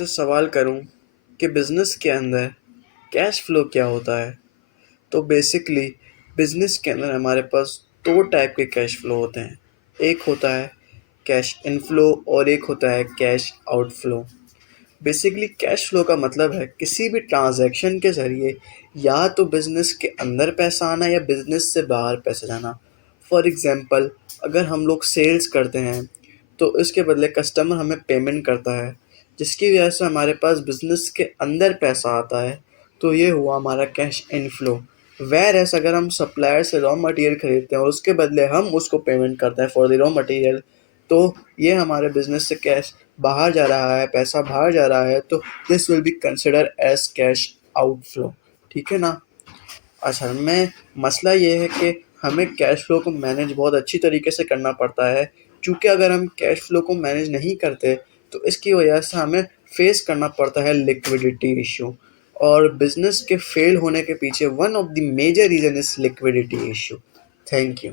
आपसे सवाल करूं कि बिज़नेस के अंदर कैश फ्लो क्या होता है। तो बेसिकली बिज़नेस के अंदर हमारे पास दो टाइप के कैश फ्लो होते हैं। एक होता है कैश इनफ्लो और एक होता है cash outflow. Basically cash flow का मतलब है किसी भी ट्रांजैक्शन के ज़रिए या तो बिज़नेस के अंदर पैसा आना या बिज़नेस से बाहर पैसा जाना। फॉर एग्ज़ाम्पल, अगर हम लोग सेल्स करते हैं तो इसके बदले कस्टमर हमें पेमेंट करता है, जिसकी वजह से हमारे पास बिज़नेस के अंदर पैसा आता है। तो ये हुआ हमारा कैश इनफ्लो। वेयरएज़ अगर हम सप्लायर से रॉ मटेरियल खरीदते हैं और उसके बदले हम उसको पेमेंट करते हैं फॉर द रॉ मटेरियल, तो ये हमारे बिज़नेस से कैश बाहर जा रहा है, पैसा बाहर जा रहा है, तो this will be consider as cash outflow. ठीक है ना। असल में मसला ये है कि हमें कैश फ्लो को मैनेज बहुत अच्छी तरीके से करना पड़ता है, क्योंकि अगर हम कैश फ्लो को मैनेज नहीं करते तो इसकी वजह से हमें फेस करना पड़ता है लिक्विडिटी इशू। और बिजनेस के फेल होने के पीछे one of the major reason is liquidity issue. Thank you.